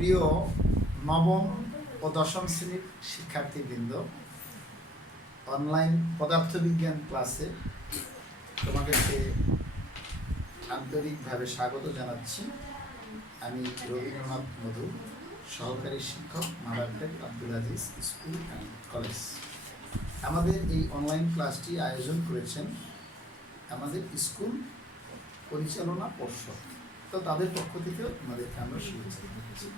প্রিয় নবম ও দশম শ্রেণীর শিক্ষার্থীবৃন্দ, অনলাইন পদার্থবিজ্ঞান ক্লাসে তোমাদেরকে আন্তরিকভাবে স্বাগত জানাচ্ছি। আমি রবীন্দ্রনাথ মধু, সহকারী শিক্ষক, Madartek Abdul Aziz school and college. আমাদের এই অনলাইন ক্লাসটি আয়োজন করেছেন আমাদের স্কুল পরিচালনা পর্ষদ, তো তাদের পক্ষ থেকে আমাদেরকে আমরা শুভেচ্ছা জানাচ্ছি।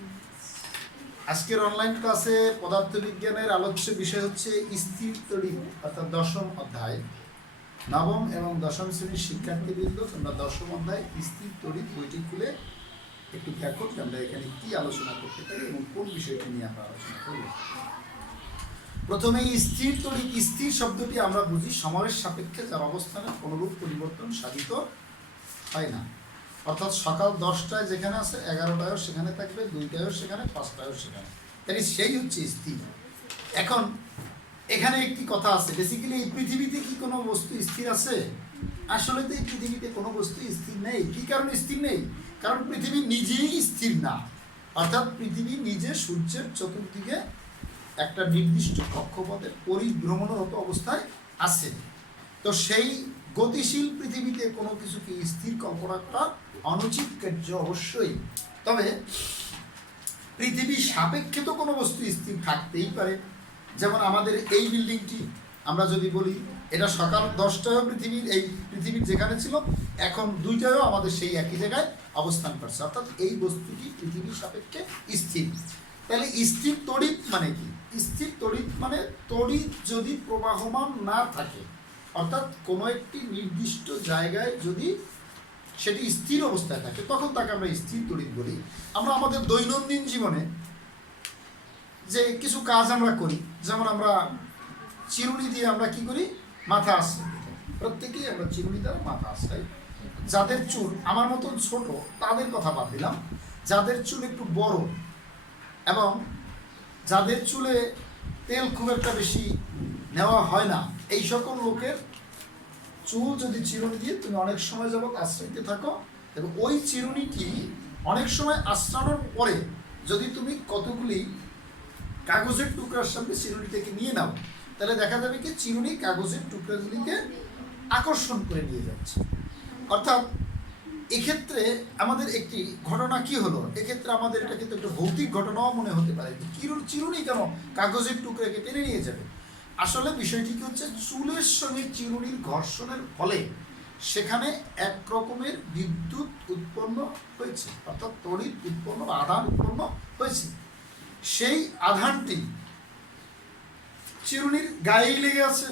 আজকের অনলাইন ক্লাসে পদার্থবিজ্ঞানের আলোচ্য বিষয় হচ্ছে স্থির তড়িৎ, অর্থাৎ দশম অধ্যায়। নবম এবং দশম শ্রেণীর শিক্ষার্থীবৃন্দ, তোমরা দশম অধ্যায় স্থির তড়িৎ বইটি খুলে একটু দেখো যে আমরা এখানে কি আলোচনা করতে পারি এবং কোন বিষয়টি নিয়ে আমরা আলোচনা করব। প্রথমে স্থির তড়িৎ, স্থির শব্দটি আমরা বুঝি সময়ের সাপেক্ষে যার অবস্থানের কোনরূপ পরিবর্তন সাধিত হয় না। অর্থাৎ সকাল 10টায় যেখানে আছে 11টায়ও সেখানে থাকবে, 2টায়ও সেখানে, 5টায়ও সেখানে, তাই সেই হচ্ছে স্থির। এখন এখানে একটি কথা আছে, বেসিক্যালি এই পৃথিবীতে কি কোনো বস্তু স্থির আছে? আসলে তো এই পৃথিবীতে কোনো বস্তু স্থির নেই। কি কারণে স্থির নেই? কারণ পৃথিবী নিজেই স্থির না। অর্থাৎ পৃথিবী নিজে সূর্যের চতুর্দিকে একটা নির্দিষ্ট কক্ষপথে পরিভ্রমণরত অবস্থায় আছে। তো সেই গতিশীল পৃথিবীতে কোনো কিছুকে স্থির কল্পনা করা অনুচিত কার্য অবশ্যই। তবে পৃথিবীর সাপেক্ষে তো কোনো বস্তু স্থির থাকতেই পারে। যেমন আমাদের এই বিল্ডিংটি আমরা যদি বলি, এটা সকাল 10টায়ও পৃথিবীর যেখানে ছিল, এখন 2টায়ও আমাদের সেই একই জায়গায় অবস্থান করছে। অর্থাৎ এই বস্তুটি পৃথিবীর সাপেক্ষে স্থির। তাহলে স্থির তড়িৎ মানে কি? স্থির তড়িৎ মানে তড়িৎ যদি প্রবাহমান না থাকে, অর্থাৎ কোনো একটি নির্দিষ্ট জায়গায় যদি সেটি স্থির অবস্থায় থাকে, তখন তাকে আমরা স্থির তড়িৎ বলি। আমরা আমাদের দৈনন্দিন জীবনে যে কিছু কাজ আমরা করি, যেমন আমরা চিরুনি দিয়ে আমরা কি করি? মাথা আশ্রয়। প্রত্যেকেই আমরা চিরুনি দ্বারা মাথা আশ্রয়। যাদের চুল আমার মতন ছোট তাদের কথা বাদ দিলাম, যাদের চুল একটু বড় এবং যাদের চুলে তেল খুব একটা বেশি নেওয়া হয় না, এই সকল লোকের চুল যদি চিরুনি দিয়ে তুমি অনেক সময় যাবত আশ্রাইতে থাকো, এবং ওই চিরুনিটি অনেক সময় আশ্রানোর পরে যদি তুমি কতগুলি কাগজের টুকরার সামনে চিরুনি থেকে নিয়ে নাও, তাহলে দেখা যাবে কি চিরুনি কাগজের টুকরাগুলিকে আকর্ষণ করে নিয়ে যাচ্ছে। অর্থাৎ এক্ষেত্রে আমাদের একটি ঘটনা কি হলো, এক্ষেত্রে আমাদের এটা কিন্তু একটা ভৌতিক ঘটনাও মনে হতে পারে। চিরুনি কেন কাগজের টুকরাকে টেনে নিয়ে যাবে? আসলে বিষয়টি কি হচ্ছে, চুলের সঙ্গে চিরুনির ঘর্ষণের ফলে সেখানে এক রকমের বিদ্যুৎ উৎপন্ন হয়েছে, অর্থাৎ তড়িৎ উৎপন্ন, আধান উৎপন্ন হয়েছে। সেই আধানটি চিরুনির গায়েই লেগে আছে।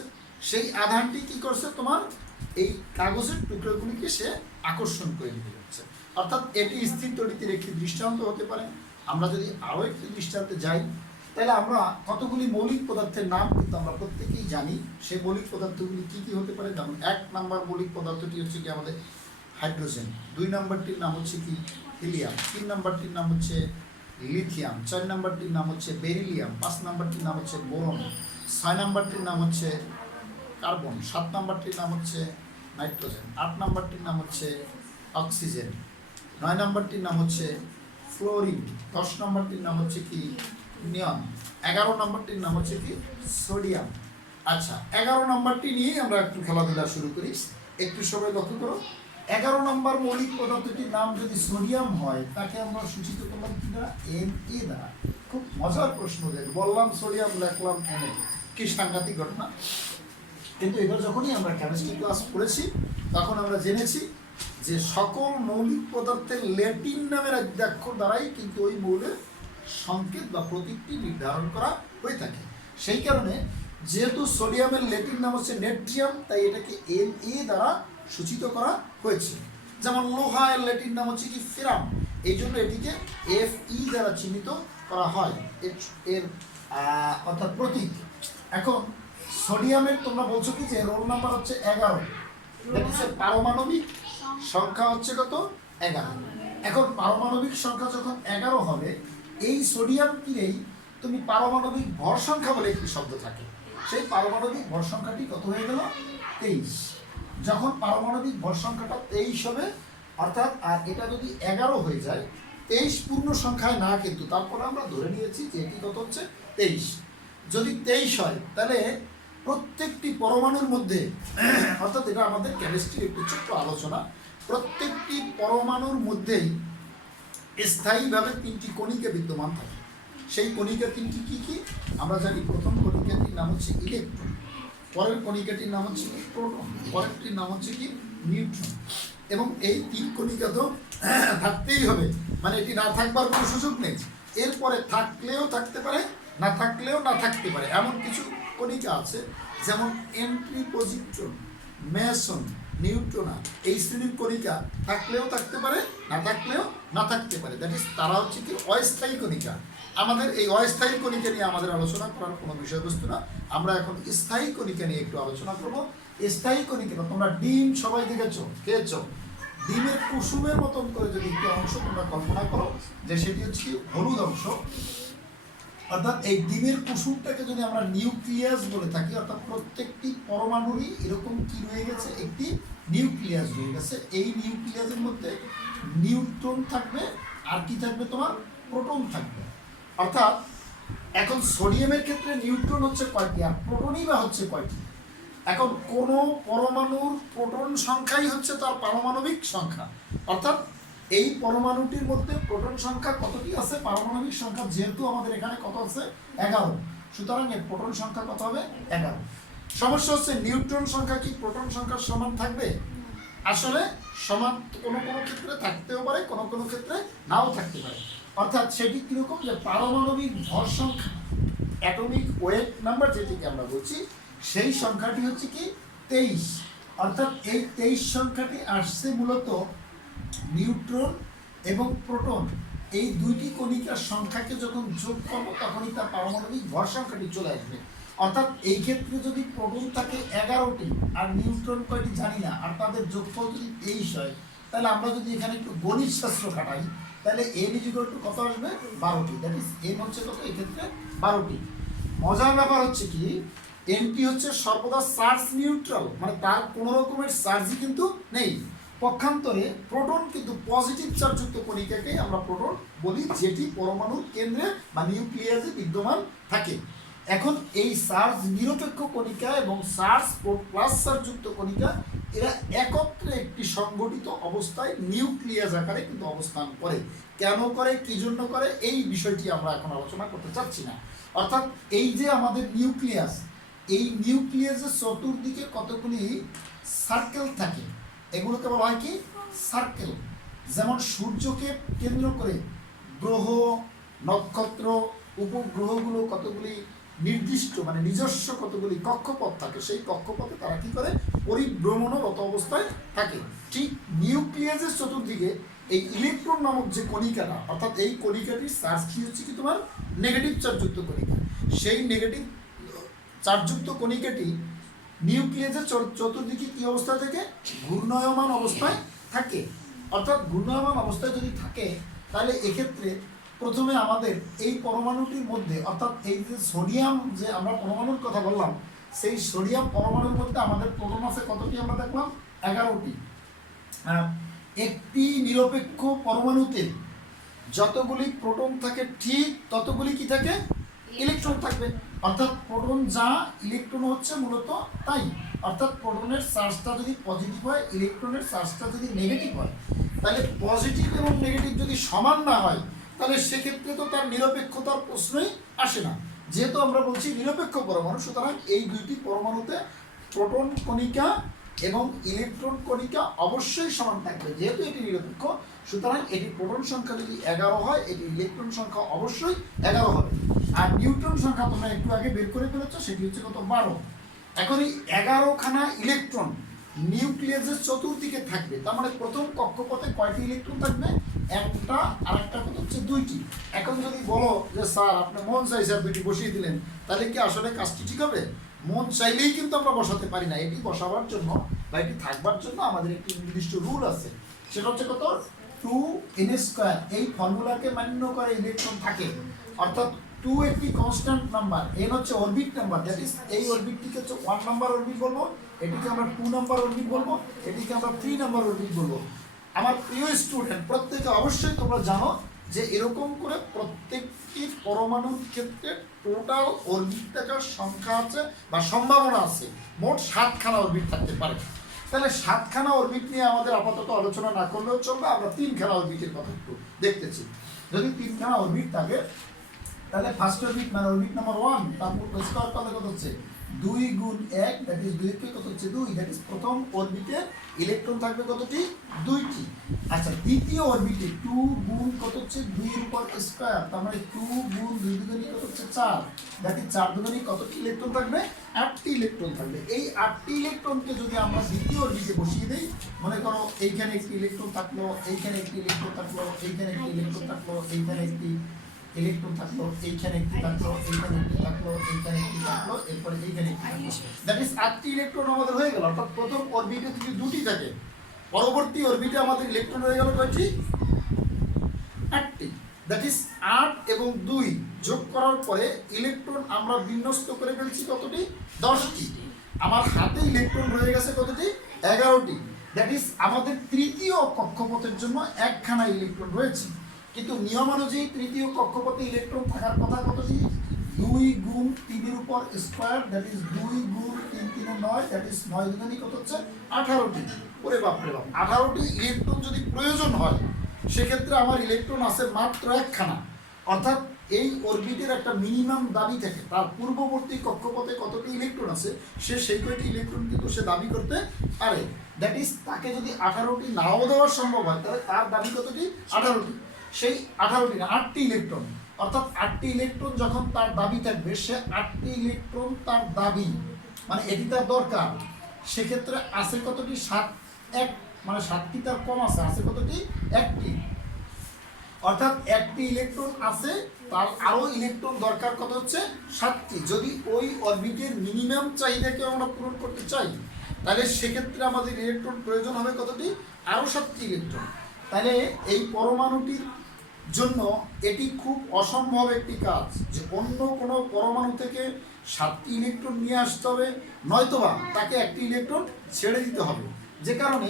সেই আধানটি কি করছে, তোমার এই কাগজের টুকরোগুলিকে সে আকর্ষণ করে নিতে যাচ্ছে। অর্থাৎ এটি স্থির তড়িতের একটি দৃষ্টান্ত হতে পারে। আমরা যদি আরও একটি দৃষ্টান্তে যাই, তাহলে আমরা কতগুলি মৌলিক পদার্থের নাম কিন্তু আমরা প্রত্যেকেই জানি। সেই মৌলিক পদার্থগুলি কী কী হতে পারে? যেমন 1 নম্বর মৌলিক পদার্থটি হচ্ছে কি আমাদের হাইড্রোজেন, 2 নম্বরটির নাম হচ্ছে কি হিলিয়াম, 3 নম্বরটির নাম হচ্ছে লিথিয়াম, 4 নম্বরটির নাম হচ্ছে বেরিলিয়াম, 5 নম্বরটির নাম হচ্ছে বোরন, 6 নম্বরটির নাম হচ্ছে কার্বন, 7 নম্বরটির নাম হচ্ছে নাইট্রোজেন, 8 নম্বরটির নাম হচ্ছে অক্সিজেন, 9 নম্বরটির নাম হচ্ছে ফ্লোরিন, 10 নম্বরটির নাম হচ্ছে কি নিয়ন, 11 নম্বরটির নাম হচ্ছে কি সোডিয়াম। আচ্ছা, 11 নম্বরটি নিয়েই আমরা একটু খেলাধুলা শুরু করি। একটু সবাই লক্ষ্য করো, 11 নম্বর মৌলিক পদার্থটির নাম যদি সোডিয়াম হয়, তাকে আমরা সূচিত করলাম কি দ্বারা? Na দ্বারা। খুব মজার প্রশ্ন, বললাম সোডিয়াম, লিখলাম Na। কি সাংঘাতিক ঘটনা! কিন্তু এবার যখনই আমরা কেমিস্ট্রি ক্লাস পড়েছি, তখন আমরা জেনেছি যে সকল মৌলিক পদার্থের ল্যাটিন নামের আদ্যাক্ষর দ্বারাই কিন্তু ওই মৌলের সংকেত বা প্রতীকটি নির্ধারণ করা হয়ে থাকে। সেই কারণে যেহেতু সোডিয়ামের ল্যাটিন নাম হচ্ছে নেট্রিয়াম, তাই এটাকে Na দ্বারা সূচিত করা হয়েছে। যেমন লোহার ল্যাটিন নাম হচ্ছে কি ফেরাম, এই জন্য এটিকে Fe দ্বারা চিহ্নিত করা হয়, এর অর্থাৎ প্রতীক। এখন সোডিয়ামের তোমরা বলছো কি যে রোল নাম্বার হচ্ছে 11, পারমাণবিক সংখ্যা হচ্ছে কত? 11। এখন পারমাণবিক সংখ্যা যখন 11 হবে, এই সোডিয়ামটিরেই তুমি পারমাণবিক ভর সংখ্যা বলে একটি শব্দ থাকে। সেই পারমাণবিক ভর সংখ্যাটি কত হয়ে গেল? 23। যখন পারমাণবিক ভর সংখ্যাটা 23 হবে, অর্থাৎ আর এটা যদি 11 হয়ে যায়, 23 পূর্ণ সংখ্যায় না, কিন্তু তারপরে আমরা ধরে নিয়েছি যে এটি কত হচ্ছে 23। যদি 23 হয় তাহলে প্রত্যেকটি পরমাণুর মধ্যে, অর্থাৎ এটা আমাদের কেমিস্ট্রির একটি ছোট্ট আলোচনা, প্রত্যেকটি পরমাণুর মধ্যেই স্থায়ীভাবে 3টি কণিকা বিদ্যমান থাকে। সেই কণিকা 3টি কি কি আমরা জানি। প্রথম কণিকাটির নাম হচ্ছে ইলেকট্রন, পরের কণিকাটির নাম হচ্ছে প্রোটন, পরেরটির নাম হচ্ছে কি নিউট্রন। এবং এই 3 কণিকা তো থাকতেই হবে, মানে এটি না থাকবার কোনো সুযোগ নেই। এরপরে থাকলেও থাকতে পারে, না থাকলেও না থাকতে পারে। এমন কিছু কণিকা আছে যেমন এন্ট্রি পজিট্রন, মেসন, নিউট্রোনা, এই শ্রেণীর কণিকা থাকলেও থাকতে পারে, না থাকলেও না থাকতে পারে। দ্যাট ইজ তারা হচ্ছে কি অস্থায়ী কণিকা। আমাদের এই অস্থায়ী কণিকা নিয়ে আমাদের আলোচনা করার কোনো বিষয়বস্তু না। আমরা এখন স্থায়ী কণিকা নিয়ে একটু আলোচনা করবো। স্থায়ী কণিকা, তোমরা ডিম সবাই দেখেছো, খেয়েছো। ডিমের কুসুমের মতন করে যদি একটি অংশ তোমরা কল্পনা করো যে সেটি হচ্ছে কি হলুদ অংশ, অর্থাৎ এই ডিমের কুসুমটাকে যদি আমরা নিউক্লিয়াস বলে থাকি, অর্থাৎ প্রত্যেকটি পরমাণুরই এরকম কি রয়ে গেছে, একটি নিউক্লিয়াস রয়ে গেছে। এই নিউক্লিয়াসের মধ্যে নিউট্রন থাকবে, আর কি থাকবে তোমার প্রোটন থাকবে। অর্থাৎ এখন সোডিয়ামের ক্ষেত্রে নিউট্রন হচ্ছে কয়টি আর প্রোটনই বা হচ্ছে কয়টি। এখন কোন পরমাণুর প্রোটন সংখ্যাই হচ্ছে তার পারমাণবিক সংখ্যা, অর্থাৎ এই পরমাণুটির মধ্যে প্রোটন সংখ্যা কতটি আছে, পারমাণবিক সংখ্যা যেহেতু আমাদের এখানে কত আছে 11, সুতরাং এর প্রোটন সংখ্যা কত হবে 11। সমস্যা হচ্ছে নিউট্রন সংখ্যা কি প্রোটন সংখ্যার সমান থাকবে? আসলে সমান কোনো কোনো ক্ষেত্রে থাকতেও পারে, কোনো কোনো ক্ষেত্রে নাও থাকতে পারে। অর্থাৎ সেটি কিরকম, যে পারমাণবিক ভর সংখ্যা, অ্যাটমিক ওয়েট নাম্বার যেটিকে আমরা বলছি, সেই সংখ্যাটি হচ্ছে কি 23। অর্থাৎ এই 23 সংখ্যাটি আসছে মূলত নিউট্রন এবং প্রোটন এই দুইটি কণিকার সংখ্যাকে যখন যোগ করবো তখনই তার পারমাণবিক ভর সংখ্যাটি চলে আসবে। অর্থাৎ এই ক্ষেত্রে যদি প্রোটন থাকে 11টি আর নিউট্রন কয়টি জানি না, আর তাদের যোগফল যদি 23 হয়, তাহলে আমরা যদি এখানে একটু গণিত শাস্ত্র খাটাই, তাহলে n = কত আসবে 12টি। দ্যাট ইজ n হচ্ছে কত এই ক্ষেত্রে 12টি। মজার ব্যাপার হচ্ছে কি, এনটি হচ্ছে সর্বদা চার্জ নিউট্রাল, মানে তার কোনো রকমের চার্জই কিন্তু নেই। পক্ষান্তরে প্রোটন কিন্তু পজিটিভ চার্জযুক্ত কণিকাকে আমরা প্রোটন বলি, যেটি পরমাণুর কেন্দ্রে বা নিউক্লিয়াসে বিদ্যমান থাকে। এখন এই চার্জ নিরপেক্ষ কণিকা এবং চার্জ প্লাস চার্জযুক্ত কণিকা এরা একত্রে একটি সংগঠিত অবস্থায় নিউক্লিয়াস আকারে কিন্তু অবস্থান করে। কেন করে, কি জন্য করে, এই বিষয়টি আমরা এখন আলোচনা করতে চাচ্ছি না। অর্থাৎ এই যে আমাদের নিউক্লিয়াস, এই নিউক্লিয়াসের চতুর্দিকে কতগুলি সার্কেল থাকে, এগুলোকে বলা হয় কি সার্কেল। যেমন সূর্যকে কেন্দ্র করে গ্রহ, নক্ষত্র, উপগ্রহগুলো কতগুলি নির্দিষ্ট মানে নিজস্ব কতগুলি কক্ষপথ থাকে, সেই কক্ষপথে তারা কি করে পরিভ্রমণরত অবস্থায় থাকে। ঠিক নিউক্লিয়াসের চতুর্দিকে এই ইলেকট্রন নামক যে কণিকাটা, অর্থাৎ এই কণিকাটির চার্জ কি হচ্ছে কি তোমার নেগেটিভ চার্জযুক্ত কণিকা, সেই নেগেটিভ চার্জযুক্ত কণিকাটি নিউক্লিয়াসের চতুর্দিকে কি অবস্থায় থাকে, ঘূর্ণায়মান অবস্থায় থাকে। অর্থাৎ ঘূর্ণায়মান অবস্থায় যদি থাকে, তাহলে এক্ষেত্রে প্রথমে আমাদের এই পরমাণুটির মধ্যে, অর্থাৎ এই যে সোডিয়াম যে আমরা পরমাণুর কথা বললাম, সেই সোডিয়াম পরমাণুর মধ্যে আমাদের প্রোটন আছে কতটি আমরা দেখলাম 11টি। একটি নিরপেক্ষ পরমাণুতে যতগুলি প্রোটন থাকে ঠিক ততগুলি কি থাকে ইলেকট্রন থাকবে। অর্থাৎ প্রোটন যা, ইলেকট্রন হচ্ছে মূলত তাই। অর্থাৎ প্রোটনের চার্জটা যদি পজিটিভ হয়, ইলেকট্রনের চার্জটা যদি নেগেটিভ হয়, তাহলে পজিটিভ এবং নেগেটিভ যদি সমান না হয়, তাহলে সেক্ষেত্রে তো তার নিরপেক্ষতার প্রশ্নই আসে না। যেহেতু আমরা বলছি নিরপেক্ষ পরমাণু, সুতরাং এই দুইটি পরমাণুতে প্রোটন কণিকা এবং ইলেকট্রন কণিকা অবশ্যই সমান থাকবে। যেহেতু এটি নিরপেক্ষ, সুতরাং এটি প্রোটন সংখ্যা যদি 11 হয়, এটি ইলেকট্রন সংখ্যা অবশ্যই 11 হবে। আর নিউট্রন সংখ্যা তোমরা একটু আগে বের করে ফেলেছ, সেটি হচ্ছে কত 12। এখন এই 11খানা ইলেকট্রন নিউক্লিয়াসের চতুর্দিকে থাকবে। তার মানে প্রথম কক্ষপথে কয়টি ইলেকট্রন থাকবে, একটা, আর একটা কত হচ্ছে 2টি। এখন যদি বলো যে স্যার আপনি মন চাইছে আর 2টি বসিয়ে দিলেন, তাহলে কি আসলে কাজটি ঠিক হবে? মন চাইলেই কিন্তু আমরা বসাতে পারি না। এটি বসাবার জন্য বা এটি থাকবার জন্য আমাদের একটি নির্দিষ্ট রুল আছে, সেটা হচ্ছে কত 2n²। এই ফর্মুলাকে মান্য করে ইলেকট্রন থাকে। অর্থাৎ 2 একটি কনস্ট্যান্ট নাম্বার, n হচ্ছে অরবিট নাম্বার। দ্যাট ইজ এই অরবিটটিকে হচ্ছে 1 নাম্বার অরবিট বলবো, এটিকে আমরা 2 নাম্বার অরবিট বলবো, এটিকে আমরা 3 নাম্বার অরবিট বলবো। আমার প্রিয় স্টুডেন্ট, প্রত্যেকে অবশ্যই তোমরা জানো যে এরকম করে প্রত্যেকটি পরমাণুর ক্ষেত্রে টোটাল অরবিট থাকার সংখ্যা আছে বা সম্ভাবনা আছে মোট 7খানা অরবিট থাকতে পারে। তাহলে 7খানা অরবিট নিয়ে আমাদের আপাতত আলোচনা না করলেও চলবে, আমরা 3খানা অরবিটের কথা একটু দেখতেছি। যদি 3খানা অরবিট থাকে তাহলে ফার্স্ট অরবিট মানে অরবিট নাম্বার 1 তারপর স্কয়ার করলে কত হচ্ছে 2 গুণ 1 দ্যাট ইজ 2 কে কত হচ্ছে 2, দ্যাট ইজ প্রথম অরবিটে ইলেকট্রন থাকবে কতটি 2টি। আচ্ছা দ্বিতীয় অরবিটে 2 গুণ কত হচ্ছে 2 এর উপর স্কয়ার, তার মানে 2 গুণ 2 দুগুণে কত হচ্ছে 4, দ্যাট ইজ 4 দুগুণে কতটি ইলেকট্রন থাকবে 8টি ইলেকট্রন থাকবে। এই 8টি ইলেকট্রনকে যদি আমরা দ্বিতীয় অরবিটে বসিয়ে দেই, মনে করো এইখানে একটি ইলেকট্রন থাকলো, এইখানে একটি ইলেকট্রন থাকলো, এইখানে একটি ইলেকট্রন থাকলো, এইখানে একটি ইলেকট্রন থাকলো, এইখানে একটি থাকলো, এইখানে একটি থাকলো, এইখানে একটি থাকলো, এরপরে এইখানে একটি থাকলো, দ্যাট ইজ 8টি ইলেকট্রন আমাদের হয়ে গেল। অর্থাৎ প্রথম অরবিটে যদি 2টি থাকে, পরবর্তী অরবিটে আমাদের ইলেকট্রন হয়ে গেল কয়টি 8টি, দ্যাট ইজ 8 এবং 2 যোগ করার পরে ইলেকট্রন আমরা বিন্যস্ত করে ফেলছি কতটি 10টি। আমার হাতে ইলেকট্রন রয়ে গেছে কতটি 11টি, দ্যাট ইজ আমাদের তৃতীয় কক্ষপথের জন্য 1খানা ইলেকট্রন রয়েছে। কিন্তু নিয়ম অনুযায়ী তৃতীয় কক্ষপথে ইলেকট্রন থাকার কথা কতটি 2 গুণ 3 এর উপর স্কয়ার, দ্যাট ইজ 2 গুণ 3 3 9, দ্যাট ইজ 9 দুগুণে কত হচ্ছে 18টি। ওরে বাপ রে বাপ, 18টি ইলেকট্রন যদি প্রয়োজন হয় সেক্ষেত্রে আমার ইলেকট্রন আছে মাত্র 1খানা। অর্থাৎ এই অরবিটের একটা মিনিমাম দাবি থাকে, তার পূর্ববর্তী কক্ষপথে কতটি ইলেকট্রন আছে সে সেই কয়টি ইলেকট্রন কিন্তু সে দাবি করতে পারে। দ্যাট ইজ তাকে যদি 18টি নাও দেওয়া সম্ভব হয় তাহলে তার দাবি কতটি 18টি, সেই 18টি না 8টি ইলেকট্রন। অর্থাৎ 8টি ইলেকট্রন যখন তার দাবি থাকবে, সে 8টি ইলেকট্রন তার দাবি মানে এটি তার দরকার, সেক্ষেত্রে আছে কতটি 1 মানে 7টি তার কম আছে, আছে কতটি 1টি। অর্থাৎ 1টি ইলেকট্রন আছে, তার আরো ইলেকট্রন দরকার কত হচ্ছে 7টি। যদি ওই অরবিটের মিনিমাম চাহিদাকে আমরা পূরণ করতে চাই তাহলে সেক্ষেত্রে আমাদের ইলেকট্রন প্রয়োজন হবে কতটি আরো 7টি ইলেকট্রন। তাহলে এই পরমাণুটির জন্য এটি খুব অসম্ভব একটি কাজ যে অন্য কোনো পরমাণু থেকে 7টি ইলেকট্রন নিয়ে আসতে হবে, নয়তোবা তাকে একটি ইলেকট্রন ছেড়ে দিতে হবে। যে কারণে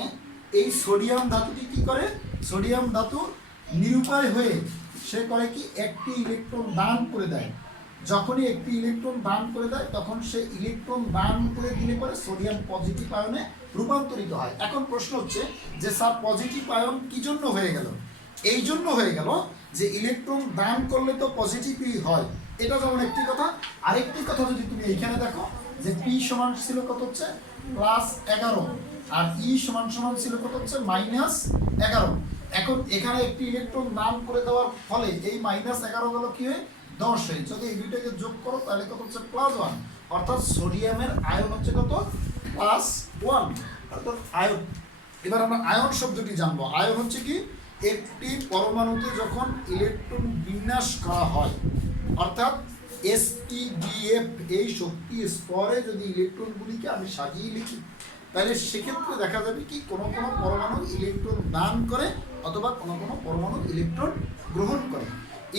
এই সোডিয়াম ধাতুটি কি করে, সোডিয়াম ধাতু নিরুপায় হয়ে সে করে কি একটি ইলেকট্রন দান করে দেয়। যখনই একটি ইলেকট্রন দান করে দেয় তখন সে ইলেকট্রন দান করে দিলে পরে সোডিয়াম পজিটিভ আয়নে রূপান্তরিত হয়। এখন প্রশ্ন হচ্ছে যে স্যার পজিটিভ আয়ন কি জন্য হয়ে গেল? এই জন্য হয়ে গেল যে ইলেকট্রন দান করলে তো পজিটিভই হয়, এটা যেমন একটি কথা। আরেকটি কথা যদি তুমি এইখানে দেখো যে পি সমান ছিল কত হচ্ছে +11 আর ই সমান সমান ছিল কত হচ্ছে -11। এখন এখানে একটি ইলেকট্রন দান করে দেওয়ার ফলে এই -11 গেল কি হয় 10 হয়। যদি এই দুইটাকে যোগ করো তাহলে কত হচ্ছে +1, অর্থাৎ সোডিয়ামের আয়ন হচ্ছে কত +1, অর্থাৎ আয়ন। এবার আমরা আয়ন শব্দটি জানবো। আয়ন হচ্ছে কি একটি পরমাণুতে যখন ইলেকট্রন বিন্যাস করা হয়, অর্থাৎ sp_df এই শক্তি স্তরে যদি ইলেকট্রনগুলিকে আমি সাজিয়ে লিখি তাহলে সেক্ষেত্রে দেখা যাবে কি কোনো কোনো পরমাণু ইলেকট্রন দান করে অথবা কোনো কোনো পরমাণু ইলেকট্রন গ্রহণ করে।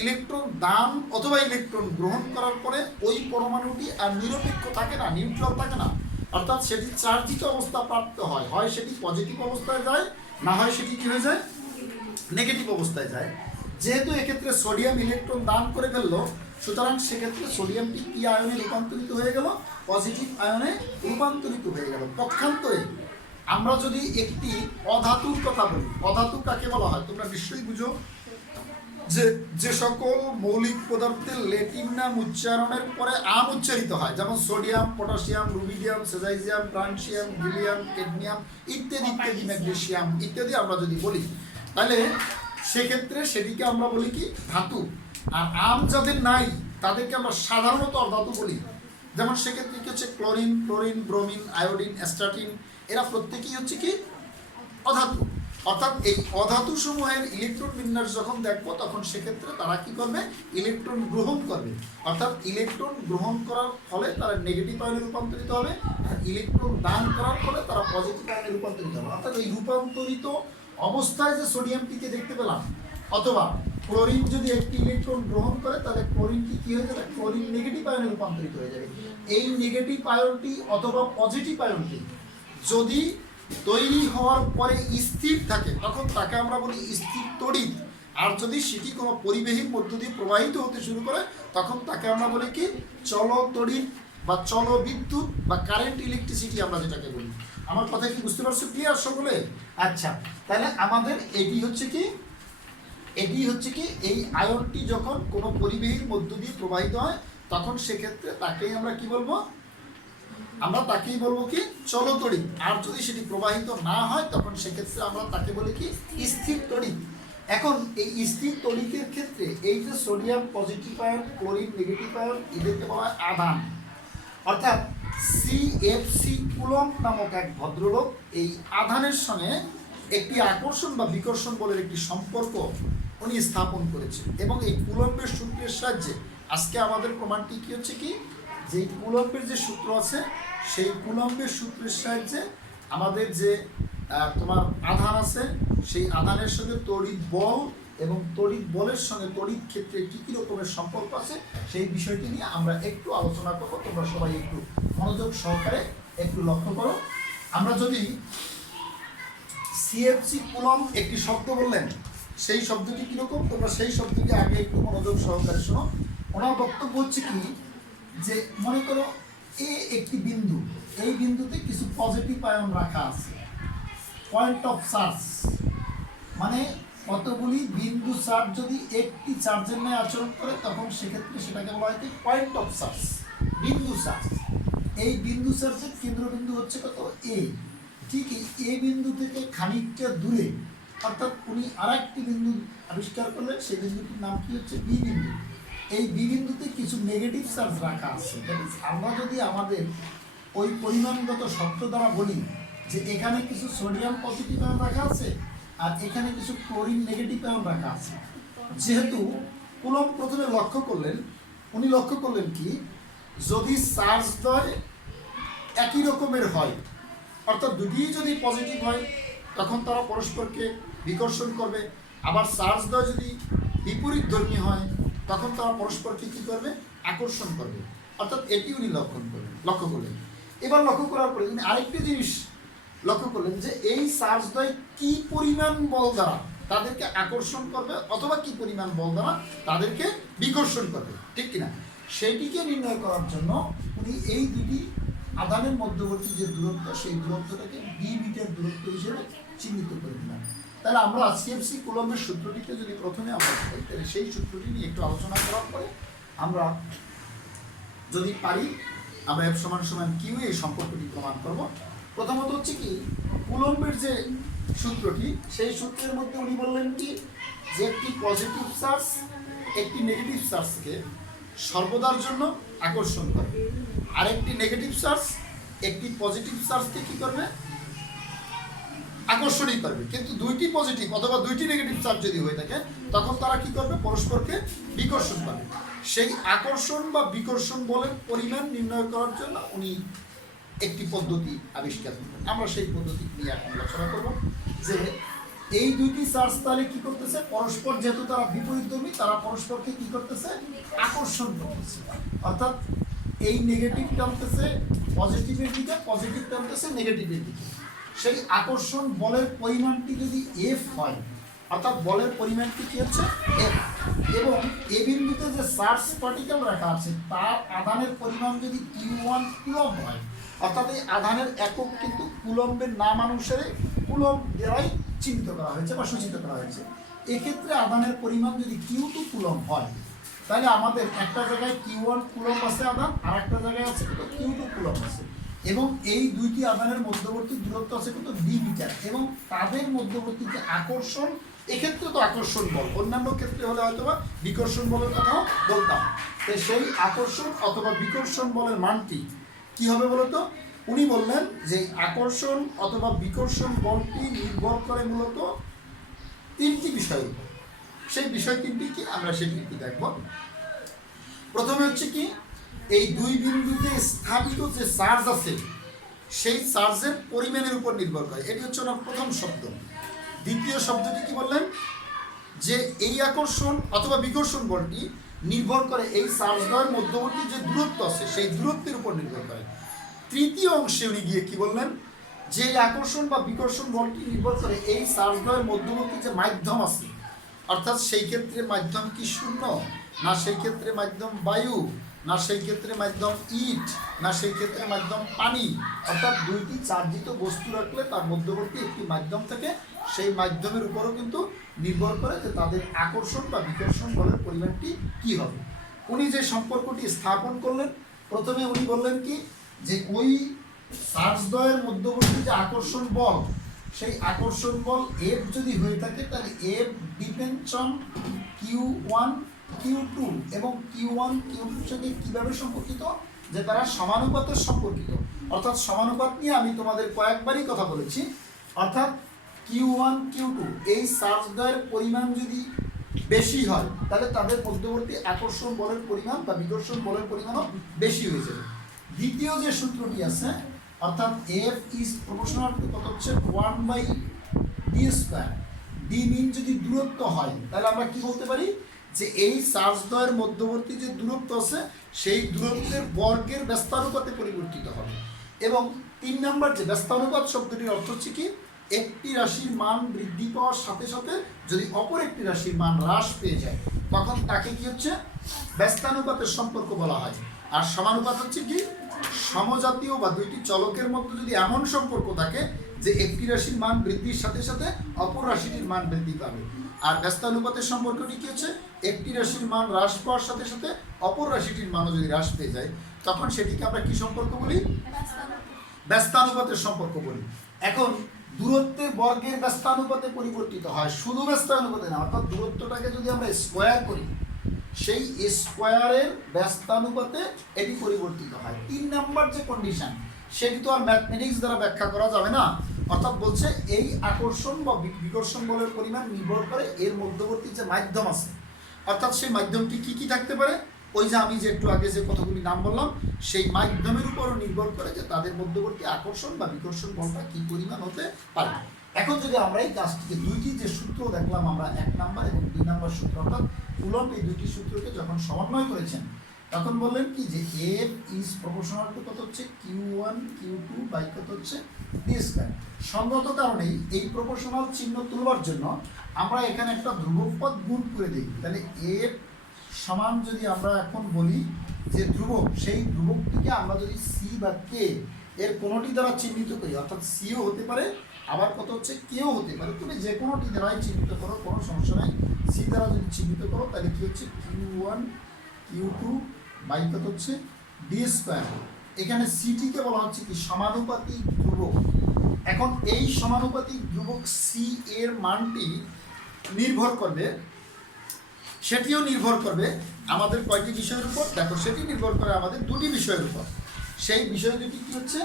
ইলেকট্রন দান অথবা ইলেকট্রন গ্রহণ করার পরে ওই পরমাণুটি আর নিরপেক্ষ থাকে না, নিউট্রাল থাকে না, অর্থাৎ সেটি চার্জিত অবস্থা প্রাপ্ত হয়, হয় সেটি পজিটিভ অবস্থায় যায়, না হয় সেটি কি হয়ে যায় নেগেটিভ অবস্থায় যায়। যেহেতু এক্ষেত্রে সোডিয়াম ইলেকট্রন দান করে ফেললো, সুতরাং সেক্ষেত্রে সোডিয়ামটি কি আয়নে রূপান্তরিত হয়ে গেল, পজিটিভ আয়নে রূপান্তরিত হয়ে গেল। পক্ষান্তরে আমরা যদি একটি অধাতুর কথা বলি, অধাতু কাকে বলা হয় তোমরা নিশ্চয়ই বুঝো, যে সকল মৌলিক পদার্থের ল্যাটিন নাম উচ্চারণের পরে আম উচ্চারিত হয়, যেমন sodium, potassium, rubidium, caesium, francium, helium, cadmium ইত্যাদি ইত্যাদি, ম্যাগনেসিয়াম ইত্যাদি আমরা যদি বলি তাহলে সেক্ষেত্রে সেটিকে আমরা বলি কি ধাতু। আর আম যাদের নাই তাদেরকে আমরা সাধারণত অধাতু বলি। যেমন সেক্ষেত্রে কি হচ্ছে chlorine, fluorine, bromine, iodine, astatine এরা প্রত্যেকেই হচ্ছে কি অধাতু। অর্থাৎ এই অধাতু সমূহের ইলেকট্রন বিন্যাস যখন দেখবো তখন সেক্ষেত্রে তারা কি করবে ইলেকট্রন গ্রহণ করবে, অর্থাৎ ইলেকট্রন গ্রহণ করার ফলে তারা নেগেটিভ আয়নে রূপান্তরিত হবে, আর ইলেকট্রন দান করার ফলে তারা পজিটিভ আয়নে রূপান্তরিত হবে। অর্থাৎ এই রূপান্তরিত অবস্থায় যে সোডিয়ামটিকে দেখতে পেলাম, অথবা ক্লোরিন যদি একটি ইলেকট্রন গ্রহণ করে তাহলে ক্লোরিনটি কি হয়ে যাবে, ক্লোরিন নেগেটিভ আয়নে রূপান্তরিত হয়ে যাবে। এই নেগেটিভ আয়নটি অথবা পজিটিভ আয়নটি যদি তৈরি হওয়ার পরে স্থির থাকে তখন তাকে আমরা বলি স্থির তড়িৎ। আর যদি সেটি কোনো পরিবাহীর মধ্য দিয়ে প্রবাহিত হতে শুরু করে তখন তাকে আমরা বলি কি চলতড়িৎ বা চলবিদ্যুৎ বা কারেন্ট ইলেকট্রিসিটি আমরা যেটাকে বলি। আমার কথা কি বুঝতে পারছো ক্লিয়ার সকলে? আচ্ছা, তাহলে আমাদের এটি হচ্ছে কি এই আয়নটি যখন কোনো পরিবাহীর মধ্য দিয়ে প্রবাহিত হয় তখন সেক্ষেত্রে তাকেই আমরা কি বলবো, আমরা তাকেই বলবো কি চলতড়িৎ। আর যদি সেটি প্রবাহিত না হয় তখন সেক্ষেত্রে আমরা তাকে বলি কি স্থির তড়িৎ। এখন এই স্থির তড়িতের ক্ষেত্রে এই যে sodium positive ion, chlorine negative ion, এদেরকে বলা হয় আধান। অর্থাৎ সিএফসি কুলম্ব নামক এক ভদ্রলোক এই আধানের সঙ্গে একটি আকর্ষণ বা বিকর্ষণ বলের একটি সম্পর্ক উনি স্থাপন করেছেন। এবং এই কুলম্বের সূত্রের সাহায্যে আজকে আমাদের প্রমাণটি কি হচ্ছে কি, যে কুলম্বের যে সূত্র আছে সেই কুলম্বের সূত্রের সাহায্যে আমাদের যে তোমার আধান আছে সেই আধানের সঙ্গে তড়িৎ বল এবং তড়িৎ বলের সঙ্গে তড়িৎ ক্ষেত্রে কী কী রকমের সম্পর্ক আছে সেই বিষয়টি নিয়ে আমরা একটু আলোচনা করবো। তোমরা সবাই একটু মনোযোগ সহকারে একটু লক্ষ্য করো। আমরা যদি সিএফসি কুলম্ব একটি শব্দ বললেন, সেই শব্দটি কীরকম তোমরা সেই শব্দটি আগে একটু মনোযোগ সহকারে শোনো। ওনার বক্তব্য হচ্ছে কি, যে মনে করো এ একটি বিন্দু, এই বিন্দুতে কিছু পজিটিভ আয়ন রাখা আছে, পয়েন্ট অফ চার্জ, মানে কতগুলি বিন্দু চার্জ যদি একটি চার্জের ন্যায় আচরণ করে তখন সেক্ষেত্রে সেটাকে বলা হয় পয়েন্ট অফ চার্জ, বিন্দু চার্জ। এই বিন্দু চার্জের কেন্দ্রবিন্দু হচ্ছে কত এ। ঠিক এই বিন্দু থেকে খানিকটা দূরে অর্থাৎ উনি আর একটি বিন্দু আবিষ্কার করলেন, সেই বিন্দুটির নাম কি হচ্ছে বি বিন্দু। এই বি বিন্দুতে কিছু নেগেটিভ চার্জ রাখা আছে। আমরা যদি আমাদের ওই পরিমাণগত শর্ত দ্বারা বলি যে এখানে কিছু সোডিয়াম পজিটিভ আয়ন রাখা আছে আর এখানে কিছু ক্লোরিন নেগেটিভ আয়ন রাখা আছে, যেহেতু কুলম্ব প্রথমে উনি লক্ষ্য করলেন কি, যদি চার্জদ্বয় একই রকমের হয় অর্থাৎ দুটিই যদি পজিটিভ হয় তখন তারা পরস্পরকে বিকর্ষণ করবে, আবার চার্জদ্বয় যদি বিপরীত ধর্মী হয় তখন তারা পরস্পরকে কী করবে, আকর্ষণ করবে। অর্থাৎ এটি উনি লক্ষ্য করলেন। এবার লক্ষ্য করার পরে উনি আরেকটি জিনিস লক্ষ্য করলেন যে এই চার্জদ্বয় কি পরিমাণ বল দ্বারা তাদেরকে আকর্ষণ করবে অথবা কি পরিমাণ বল দ্বারা তাদেরকে বিকর্ষণ করবে, ঠিক কিনা, সেইটিকে নির্ণয় করার জন্য উনি এই দুটি আধানের মধ্যবর্তী যে দূরত্ব সেই দূরত্বটাকে ডি মিটার দূরত্ব হিসেবে চিহ্নিত করে দিলাম। তাহলে আমরা সিএফসি কুলম্বের সূত্রটিকে যদি প্রথমে আমরা পাই তাহলে সেই সূত্রটি নিয়ে একটু আলোচনা করার পরে আমরা যদি পারি আমরা এফ সমান সমান কিউ এই সম্পর্কটি প্রমাণ করব। প্রথমত হচ্ছে কি, কুলম্বের যে সূত্রটি সেই সূত্রের মধ্যে উনি বললেন কি, যে একটি পজিটিভ চার্জ একটি নেগেটিভ চার্জকে সর্বদার জন্য আকর্ষণ করবে, আরেকটি নেগেটিভ চার্জ একটি পজিটিভ চার্জকে কি করবে, আকর্ষণই করবে। কিন্তু দুইটি পজিটিভ অথবা দুইটি নেগেটিভ চার্জ যদি হয়ে থাকে তখন তারা কি করবে, পরস্পরকে বিকর্ষণ করবে। সেই আকর্ষণ বা বিকর্ষণ বলের পরিমাণ নির্ণয় করার জন্য উনি একটি পদ্ধতি আবিষ্কার করবেন। আমরা সেই পদ্ধতি নিয়ে এখন আলোচনা করব যে এই দুইটি চার্জ তাহলে কি করতেছে, পরস্পর যেহেতু তারা বিপরীতধর্মী তারা পরস্পরকে কি করতেছে, আকর্ষণ করতেছে। অর্থাৎ এই নেগেটিভ টানতেছে পজিটিভের দিকে, পজিটিভ টানতেছে নেগেটিভের দিকে। সেই আকর্ষণ বলের পরিমাণটি যদি এফ হয় অর্থাৎ বলের পরিমাণটি কি হচ্ছে এফ, এবং এ বিন্দুতে যে চার্জ পার্টিকেল রাখা আছে তার আধানের পরিমাণ যদি Q1 কুলম্ব হয়, অর্থাৎ এই আধানের একক কিন্তু কুলম্বের নামানুসারে কুলম্ব দ্বারাই চিহ্নিত করা হয়েছে বা সূচিত করা হয়েছে। এক্ষেত্রে আধানের পরিমাণ যদি Q2 কুলম্ব হয় তাহলে আমাদের একটা জায়গায় Q1 কুলম্ব আছে আধান, আর একটা জায়গায় আছে কিন্তু Q2 কুলম্ব আছে, এবং এই দুইটি আধানের মধ্যবর্তী দূরত্ব আছে কিন্তু ডি মিটার, এবং তাদের মধ্যবর্তী যে আকর্ষণ, এক্ষেত্রে তো আকর্ষণ বল, অন্যান্য ক্ষেত্রে হলে হয়তো বা বিকর্ষণ বলের কথাও বলতাম। তো সেই আকর্ষণ অথবা বিকর্ষণ বলের মানটি কি হবে বলতো, উনি বললেন যে আকর্ষণ অথবা বিকর্ষণ বলটি নির্ভর করে মূলত তিনটি বিষয়ের উপর। সেই বিষয় তিনটি কি আমরা সেটি দেখব। প্রথমে হচ্ছে কি, এই দুই বিন্দুতে স্থাপিত যে চার্জ আছে সেই চার্জের পরিমাণের উপর নির্ভর করে, এটি হচ্ছে ওনার প্রথম শব্দ। দ্বিতীয় শব্দটি কি বললেন, যে এই আকর্ষণ অথবা বিকর্ষণ বলটি নির্ভর করে এই চার্জদ্বয়ের মধ্যবর্তী যে দূরত্ব আছে সেই দূরত্বের উপর নির্ভর করে। তৃতীয় অংশে উনি গিয়ে কি বললেন, যে আকর্ষণ বা বিকর্ষণ বলটি নির্ভর করে এই চার্জদ্বয়ের মধ্যবর্তী যে মাধ্যম আছে অর্থাৎ সেই ক্ষেত্রে মাধ্যম কি শূন্য, না সেই ক্ষেত্রে মাধ্যম বায়ু, না সেই ক্ষেত্রে মাধ্যম ইট, না সেই ক্ষেত্রে মাধ্যম পানি। অর্থাৎ দুইটি চার্জিত বস্তু রাখলে তার মধ্যবর্তী একটি মাধ্যম থেকে সেই মাধ্যমের উপরও কিন্তু নির্ভর করে যে তাদের আকর্ষণ বা বিকর্ষণ বলের পরিমাণটি কি হবে। উনি যে সম্পর্কটি স্থাপন করলেন, প্রথমে উনি বললেন কি যে ওই চার্জদ্বয়ের মধ্যবর্তী যে আকর্ষণ বল, সেই আকর্ষণ বল এফ যদি হয়ে থাকে তাহলে F depends on Q1 Q2 এবং Q1 Q2 সঙ্গে কীভাবে সম্পর্কিত, যে তারা সমানুপাতের সম্পর্কিত। অর্থাৎ সমানুপাত নিয়ে আমি তোমাদের কয়েকবারই কথা বলেছি। অর্থাৎ Q1 Q2 এই চার্জদ্বয়ের পরিমাণ যদি বেশি হয় তাহলে তাদের মধ্যবর্তী আকর্ষণ বলের পরিমাণ বা বিকর্ষণ বলের পরিমাণও বেশি হয়ে যাবে। দ্বিতীয় যে সূত্রটি আছে, অর্থাৎ এফ ইজ প্রপোর্শনাল টু কত হচ্ছে 1/d²। ডি মিন যদি দূরত্ব হয় তাহলে আমরা কি বলতে পারি যে এই চার্জদ্বয়ের মধ্যবর্তী যে দূরত্ব আছে সেই দূরত্বের বর্গের ব্যস্তানুপাতে পরিবর্তিত হবে। এবং 3 নম্বর যে ব্যস্তানুপাত শব্দটির অর্থ হচ্ছে কি, একটি রাশির মান বৃদ্ধি পাওয়ার সাথে সাথে যদি অপর একটি রাশির মান হ্রাস পেয়ে যায় তখন তাকে কি হচ্ছে ব্যস্তানুপাতের সম্পর্ক বলা হয়। আর সমানুপাত হচ্ছে কি, সমজাতীয় বা দুইটি চলকের মধ্যে যদি এমন সম্পর্ক থাকে যে একটি রাশির মান বৃদ্ধির সাথে সাথে অপর রাশিটির মান বৃদ্ধি পাবে। আর ব্যস্তানুপাতের সম্পর্কটি কি হচ্ছে, একটি রাশির মান হ্রাস পাওয়ার সাথে সাথে অপর রাশিটির মানও যদি হ্রাস পেয়ে যায় তখন সেটিকে আমরা কি সম্পর্ক বলি, ব্যস্তানুপাতের সম্পর্ক বলি। এখন দূরত্বের বর্গের ব্যস্তানুপাতে পরিবর্তিত হয়, শুধু ব্যস্তানুপাতে না, অর্থাৎ দূরত্বটাকে যদি আমরা স্কোয়ার করি সেই স্কোয়ারের ব্যস্তানুপাতে এটি পরিবর্তিত হয়। 3 নম্বর যে কন্ডিশন সেটি তো আর ম্যাথমেটিক্স দ্বারা ব্যাখ্যা করা যাবে না। অর্থাৎ বলছে এই আকর্ষণ বা বিকর্ষণ বলের পরিমাণ নির্ভর করে এর মধ্যবর্তী যে মাধ্যম আছে, অর্থাৎ সেই মাধ্যমটি কি কি থাকতে পারে, ওই যে আমি যে একটু আগে যে কতগুলি নাম বললাম সেই মাধ্যমের উপরও নির্ভর করে যে তাদের মধ্যবর্তী আকর্ষণ বা বিকর্ষণ বলটা কি পরিমাণ হতে পারে। এখন যদি আমরা এই কাজটিকে দুইটি যে সূত্র দেখলাম আমরা 1 নম্বর এবং 2 নম্বর সূত্র, অর্থাৎ কুলম্ব এই দুইটি সূত্রকে যখন সমন্বয় করেছেন তখন বললেন কি যে এফ ইজ প্রপোর্শনাল টু কত হচ্ছে Q1 Q2 বাই কত হচ্ছে d²। সঙ্গত কারণেই এই প্রপোর্শনাল চিহ্ন তুলবার জন্য আমরা এখানে একটা ধ্রুবক পদ গুণ করে দিই। তাহলে এফ সমান যদি আমরা এখন বলি যে ধ্রুবক, সেই ধ্রুবকটিকে আমরা যদি সি বা কে এর কোনোটি দ্বারা চিহ্নিত করি, অর্থাৎ সিও হতে পারে আবার কত হচ্ছে কেও হতে পারে, তুমি যে কোনোটি দ্বারাই চিহ্নিত করো কোনো সমস্যা নাই। সি দ্বারা যদি চিহ্নিত করো তাহলে কি হচ্ছে Q1 Q2 বাই কত হচ্ছে d²। এখানে সিটিকে বলা হচ্ছে কি সমানুপাতিক ধ্রুবক। এখন এই সমানুপাতিক ধ্রুবক সি এর মানটি নির্ভর করবে, সেটিও নির্ভর করবে আমাদের কয়টি বিষয়ের উপর, দেখো সেটি নির্ভর করে আমাদের দুটি বিষয়ের উপর। সেই বিষয় দুটি কি হচ্ছে,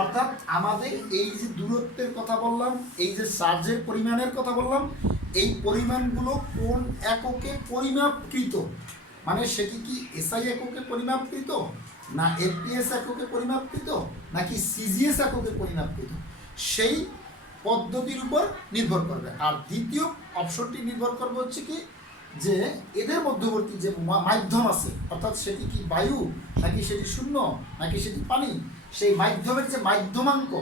অর্থাৎ আমাদের এই যে দূরত্বের কথা বললাম, এই যে চার্জের পরিমাণের কথা বললাম, এই পরিমাণগুলো কোন এককে পরিমাপকৃত, মানে সেটি কি এসআই এককে পরিমাপকৃত, না এফপিএস এককে পরিমাপকৃত, নাকি সিজিএস এককে পরিমাপকৃত, সেই পদ্ধতির উপর নির্ভর করবে। আর দ্বিতীয় অপশনটি নির্ভর করবে হচ্ছে কি যে এদের মধ্যবর্তী যে মাধ্যম আছে, অর্থাৎ সেটি কি বায়ু নাকি সেটি শূন্য নাকি সেটি পানি, সেই মাধ্যমের যে মাধ্যমাঙ্ক,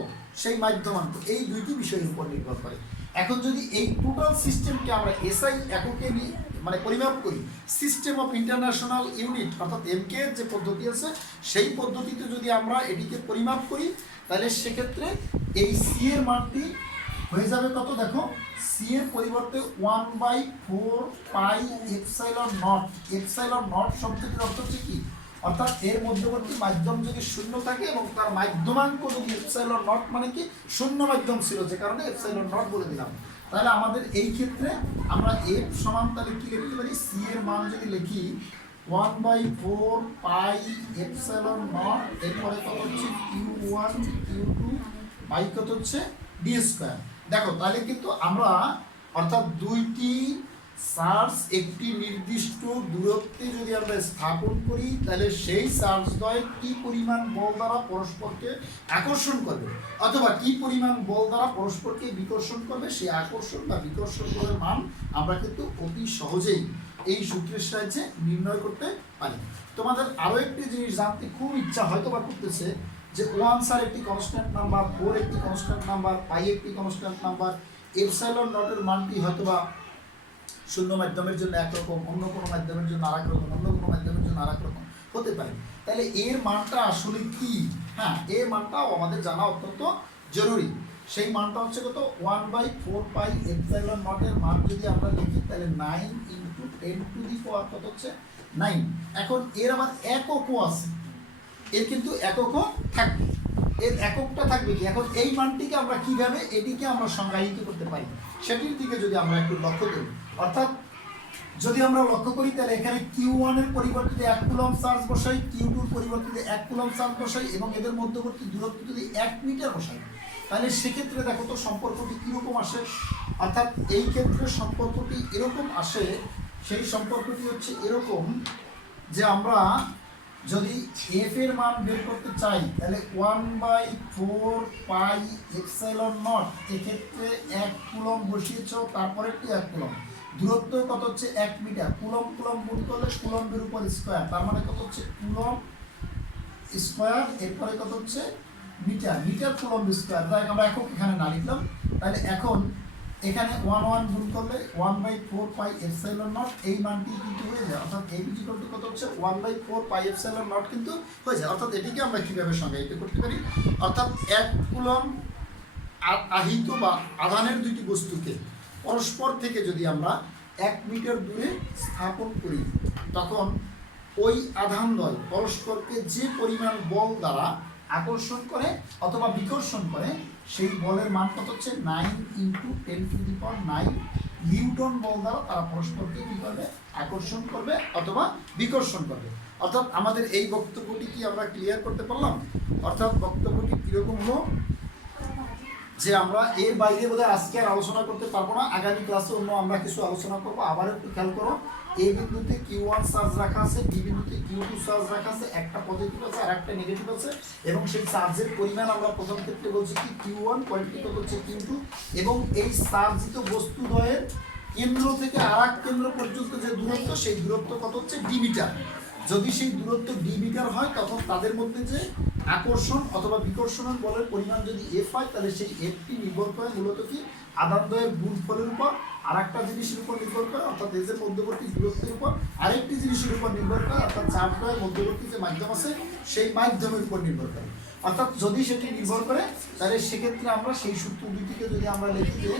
সেই মাধ্যমাঙ্ক এই দুইটি বিষয়ের উপর নির্ভর করে। এখন যদি এই টোটাল সিস্টেমকে আমরা এসআই এককে নিয়ে মানে পরিমাপ করি, সিস্টেম অফ ইন্টারন্যাশনাল ইউনিট অর্থাৎ এমকে এর যে পদ্ধতি আছে সেই পদ্ধতিতে যদি আমরা এটিকে পরিমাপ করি তাহলে সেক্ষেত্রে এই সি এর মানটি হয়ে যাবে কত, দেখো সি এর পরিবর্তে 1/4 pi epsilon not. Epsilon not শব্দটির অর্থ হচ্ছে কি, অর্থাৎ এর মধ্যবর্তী মাধ্যম যদি শূন্য থাকে এবং তার মাধ্যমাঙ্ক যদি এপসাইলন নট মানে কি শূন্য মাধ্যম ছিল যে কারণে এপসাইলন নট বলে দিলাম, তাহলে আমাদের এই ক্ষেত্রে আমরা এফ সমান তাহলে কি লিখতে পারি, সি এর মান যদি লিখি 1/4 পাই এপসাইলন নট, এরপরে কত হচ্ছে Q1 Q2 বাই কত হচ্ছে d²। দেখো তাহলে কিন্তু আমরা অর্থাৎ দুইটি চার্জ একটি নির্দিষ্ট দূরত্বে যদি আমরা স্থাপন করি তাহলে সেই চার্জদ্বয় কি পরিমাণ বল দ্বারা পরস্পরকে আকর্ষণ করবে অথবা কি পরিমাণ বল দ্বারা পরস্পরকে বিকর্ষণ করবে, সেই আকর্ষণ বা বিকর্ষণ বলের মান আমরা কিন্তু অতি সহজেই এই সূত্রের সাহায্যে নির্ণয় করতে পারি। তোমাদের আরও একটি জিনিস জানতে খুব ইচ্ছা হয়তো বা করতেছে যে 1 স্যার একটি কনস্ট্যান্ট নাম্বার, 4 একটি কনস্ট্যান্ট নাম্বার, পাই একটি কনস্ট্যান্ট নাম্বার, এপসাইলন নটের মানটি হয়তোবা শূন্য মাধ্যমের জন্য একরকম, অন্য কোনো মাধ্যমের জন্য আর এক রকম, অন্য কোনো মাধ্যমের জন্য আর এক রকম হতে পারে। তাহলে এর মানটা আসলে কি? হ্যাঁ, এর মানটাও আমাদের জানা অত্যন্ত জরুরি। সেই মানটা হচ্ছে কত? 1/4πε0 এর মান যদি আমরা লিখি তাহলে 9 × 10⁻⁴ কত হচ্ছে 9। এখন এর আবার এককও আছে, এর কিন্তু এককও থাকবে। এর এককটা থাকবে কি? এখন এই মানটিকে আমরা কিভাবে এটিকে আমরা সংজ্ঞায়িত করতে পারি সেটির দিকে যদি আমরা একটু লক্ষ্য করি, অর্থাৎ যদি আমরা লক্ষ্য করি তাহলে এখানে Q1 এর পরিবর্তে 1 কুলম্ব চার্জ বসাই, Q2 এর পরিবর্তে 1 কুলম্ব চার্জ বসাই এবং এদের মধ্যবর্তী দূরত্ব যদি 1 মিটার বসাই, তাহলে সেক্ষেত্রে দেখো তো সম্পর্কটি কীরকম আসে। অর্থাৎ এই ক্ষেত্রে সম্পর্কটি এরকম আসে, সেই সম্পর্কটি হচ্ছে এরকম যে আমরা যদি এফ এর মান বের করতে চাই তাহলে 1/4πε0, এক্ষেত্রে 1 কুলম্ব বসিয়েছ, তারপরে একটি 1 কুলম্ব, দূরত্ব কত হচ্ছে 1 মিটার, কুলম্ব কুলম্ব গুণ করলে কুলম্বের উপর স্কয়ার, তার মানে কত হচ্ছে কুলম্ব স্কয়ার, এরপরে কত হচ্ছে মিটার, মিটার কুলম্ব স্কয়ার। তাই আমরা একক এখানে না লিখলাম, তাহলে এখন এখানে 1 গুণ করলে 1/4πε0 এই মানটি কিন্তু হয়ে যায়, অর্থাৎ এই বিকল্পটি কত হচ্ছে 1/4πε0 কিন্তু হয়ে যায়। অর্থাৎ এটিকে আমরা কিভাবে সংজ্ঞায়িত করতে পারি? অর্থাৎ 1 কুলম্ব আহিত বা আধানের দুইটি বস্তুকে পরস্পর থেকে যদি আমরা 1 মিটার দূরে স্থাপন করি, তখন ওই আধানদ্বয় পরস্পরকে যে পরিমাণ বল দ্বারা আকর্ষণ করে অথবা বিকর্ষণ করে, সেই বলের মান কত হচ্ছে 9 × 10⁹ নিউটন বল দ্বারা তারা পরস্পরকে কী করবে? আকর্ষণ করবে অথবা বিকর্ষণ করবে। অর্থাৎ আমাদের এই বক্তব্যটি কি আমরা ক্লিয়ার করতে পারলাম? অর্থাৎ বক্তব্যটি কীরকম হলো যে আমরা এর বাইরে বোধহয় আজকে আর আলোচনা করতে পারবো না, আগামী ক্লাসে অন্য আমরা কিছু আলোচনা করবো। আবার একটু খেয়াল করো, এ বিন্দুতে Q1 চার্জ রাখা আছে, বি বিন্দুতে Q2 চার্জ রাখা আছে, একটা পজিটিভ আছে আর একটা নেগেটিভ আছে, এবং সেই চার্জের পরিমাণ আমরা প্রথম ক্ষেত্রে বলছি কি Q1, পয়েন্টটি কত হচ্ছে Q2, এবং এই চার্জিত বস্তুদ্বয়ের কেন্দ্র থেকে আর এক কেন্দ্র পর্যন্ত যে দূরত্ব, সেই দূরত্ব কত হচ্ছে ডি মিটার। যদি সেই দূরত্ব ডি মিটার হয়, তখন তাদের মধ্যে যে আকর্ষণ অথবা বিকর্ষণের বলের পরিমাণ যদি এফ হয়, তাহলে সেই এফটি নির্ভর করে মূলত কি আধানদ্বয়ের গুণফলের উপর, আর একটা জিনিসের উপর নির্ভর করে, অর্থাৎ এদের মধ্যবর্তী দূরত্বের উপর আরেকটি জিনিসের উপর নির্ভর করে, অর্থাৎ চারদ্বয়ের মধ্যবর্তী যে মাধ্যম আছে সেই মাধ্যমের উপর নির্ভর করে। অর্থাৎ যদি সেটি নির্ভর করে, তাহলে সেক্ষেত্রে আমরা সেই সূত্র দুটিকে যদি আমরা লিখি যে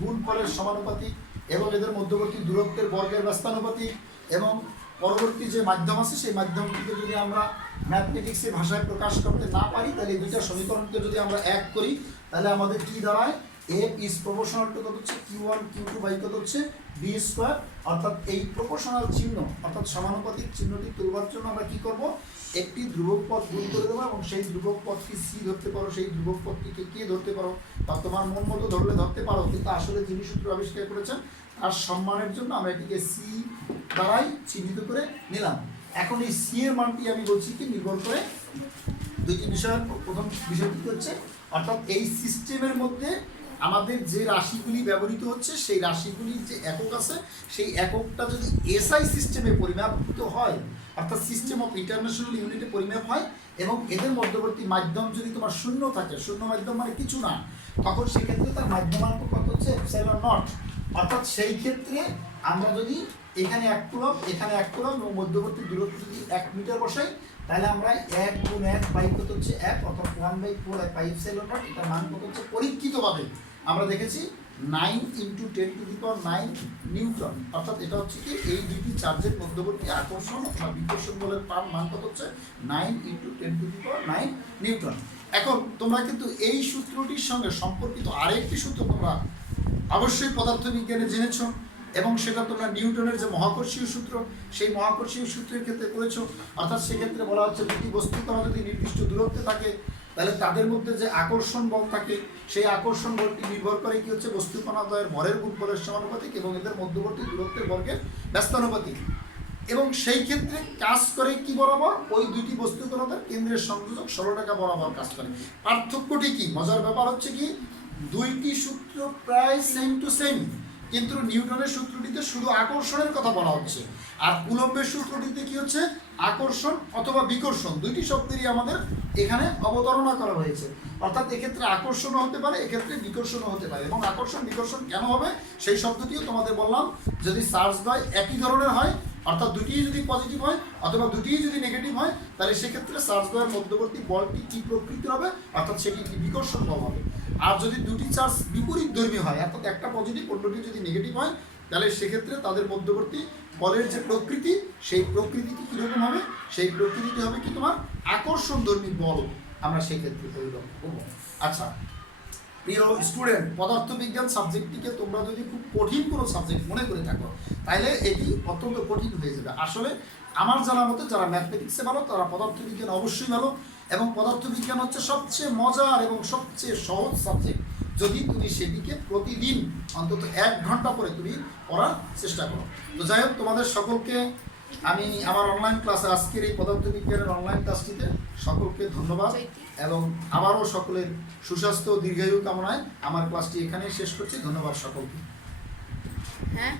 গুণফলের সমানুপাতিক এবং এদের মধ্যবর্তী দূরত্বের বর্গের ব্যস্তানুপাতিক, এবং পরবর্তী যে মাধ্যম আছে সেই মাধ্যমটিকে যদি আমরা ম্যাথমেটিক্সের ভাষায় প্রকাশ করতে না পারি, তাহলে এই দুইটা সমীকরণকে যদি আমরা এক করি, তাহলে আমাদের কি দাঁড়ায়? F is proportional to কত হচ্ছে Q1 Q2 বাই কত হচ্ছে B স্কয়ার। অর্থাৎ এই প্রপোর্শনাল চিহ্ন অর্থাৎ সমানুপাতিক চিহ্নটি তুলবার জন্য আমরা কি করব? একটি ধ্রুবক পদ গুণ করে দেবো, এবং সেই ধ্রুবক পদটি C ধরতে পারো, সেই ধ্রুবক পদটিকে কে ধরতে পারো, বা তোমার মন মতো ধরলে ধরতে পারো, কিন্তু আসলে যিনি সূত্র আবিষ্কার করেছেন তার সম্মানের জন্য আমরা এটিকে C দ্বারাই চিহ্নিত করে নিলাম। এখন এই C এর মানটি আমি বলছি কি নির্ভর করে দুইটি বিষয়ের। প্রথম বিষয়টি হচ্ছে অর্থাৎ এই সিস্টেমের মধ্যে আমাদের যে রাশিগুলি ব্যবহৃত হচ্ছে সেই রাশিগুলির যে একক আছে সেই এককটা যদি এসআই সিস্টেমে পরিমাপিত হয়, অর্থাৎ সিস্টেম অফ ইন্টারন্যাশনাল ইউনিটে পরিমাপ হয়, এবং এদের মধ্যবর্তী মাধ্যম যদি তোমার শূন্য থাকে, শূন্য মাধ্যম মানে কিছু না, তখন সেক্ষেত্রে তার মাধ্যমাঙ্ক কত হচ্ছে ε0। অর্থাৎ সেই ক্ষেত্রে আমরা যদি এখানে 1 কুলম্ব এখানে 1 কুলম্ব এবং মধ্যবর্তী দূরত্ব যদি 1 মিটার বসাই, তাহলে আমরা 1 গুণ 1 বাই কত হচ্ছে 1, অর্থাৎ 1/4πε0 এটার মান কত হচ্ছে পরীক্ষিতভাবে আমরা দেখেছি 9 × 10⁹ নিউটন। অর্থাৎ এটা হচ্ছে কি এই দুটি চার্জের মধ্যবর্তী আকর্ষণ বা বিকর্ষণ বলের মান কত হচ্ছে 9 × 10⁹ নিউটন। এখন তোমরা কিন্তু এই সূত্রটির সঙ্গে সম্পর্কিত আরেকটি সূত্র তোমরা অবশ্যই পদার্থবিজ্ঞানে জেনেছো, এবং সেটা তোমরা নিউটনের যে মহাকর্ষীয় সূত্র সেই মহাকর্ষীয় সূত্রের ক্ষেত্রে করেছো। অর্থাৎ সেক্ষেত্রে বলা হচ্ছে দুটি বস্তু কণা যদি নির্দিষ্ট দূরত্বে থাকে, তাহলে তাদের মধ্যে যে আকর্ষণ বল থাকে সেই আকর্ষণ বলটি নির্ভর করে কি হচ্ছে বস্তু কণাদ্বয়ের ভরের গুণফলের সমানুপাতিক এবং এদের মধ্যবর্তী দূরত্বের বর্গের ব্যস্তানুপাতিক, এবং সেই ক্ষেত্রে কাজ করে কি বরাবর? ওই দুটি বস্তু কণাদের কেন্দ্রের সংযোজক সরলরেখা বরাবর কাজ করে। পার্থক্যটি কি? মজার ব্যাপার হচ্ছে কি দুইটি সূত্র প্রায় সেম টু সেম, কিন্তু নিউটনের সূত্রটিতে শুধু আকর্ষণের কথা বলা হচ্ছে, আর কুলম্বের সূত্রটিতে কি হচ্ছে, আকর্ষণ অথবা বিকর্ষণ দুইটি শব্দেরই আমাদের এখানে অবতারণা করা হয়েছে। অর্থাৎ এক্ষেত্রে আকর্ষণও হতে পারে, এক্ষেত্রে বিকর্ষণও হতে পারে। এবং আকর্ষণ বিকর্ষণ কেন হবে সেই শব্দটিও তোমাদের বললাম, যদি চার্জ দ্বয় একই ধরনের হয়, অর্থাৎ দুটিই যদি পজিটিভ হয় অথবা দুটিই যদি নেগেটিভ হয়, তাহলে সেক্ষেত্রে চার্জ দ্বয়ের মধ্যবর্তী বলটি কি প্রকৃতির হবে, অর্থাৎ সেটি একটি বিকর্ষণ বল হবে। আর যদি দুটি চার্জ বিপরীত ধর্মী হয়, অর্থাৎ একটা পজিটিভ অন্যটি যদি নেগেটিভ হয়, তাহলে সেক্ষেত্রে তাদের মধ্যবর্তী বলের যে প্রকৃতি, সেই প্রকৃতিটি কীরকম হবে, সেই প্রকৃতিটি হবে কি তোমার আকর্ষণ ধর্মী বল, আমরা সেক্ষেত্রে পরিলক্ষিত করবো। আচ্ছা প্রিয় স্টুডেন্ট, পদার্থবিজ্ঞান সাবজেক্টটিকে তোমরা যদি খুব কঠিন কোনো সাবজেক্ট মনে করে থাকো, তাহলে এটি অত্যন্ত কঠিন হয়ে যাবে। আসলে আমার জানার মতে যারা ম্যাথমেটিক্সে ভালো তারা পদার্থবিজ্ঞান অবশ্যই ভালো, এবং পদার্থবিজ্ঞান হচ্ছে সবচেয়ে মজার এবং সবচেয়ে সহজ সাবজেক্ট যদি তুমি সেটিকে প্রতিদিন অন্তত 1 ঘন্টা করে তুমি পড়ার চেষ্টা করো। তো যাই হোক, তোমাদের সকলকে আমি আমার অনলাইন ক্লাসে আজকের এই পদার্থবিজ্ঞানের অনলাইন ক্লাসটিতে সকলকে ধন্যবাদ, এবং আবারও সকলের সুস্বাস্থ্য ও দীর্ঘায়ু কামনায় আমার ক্লাসটি এখানেই শেষ করছি। ধন্যবাদ সকলকে। হ্যাঁ।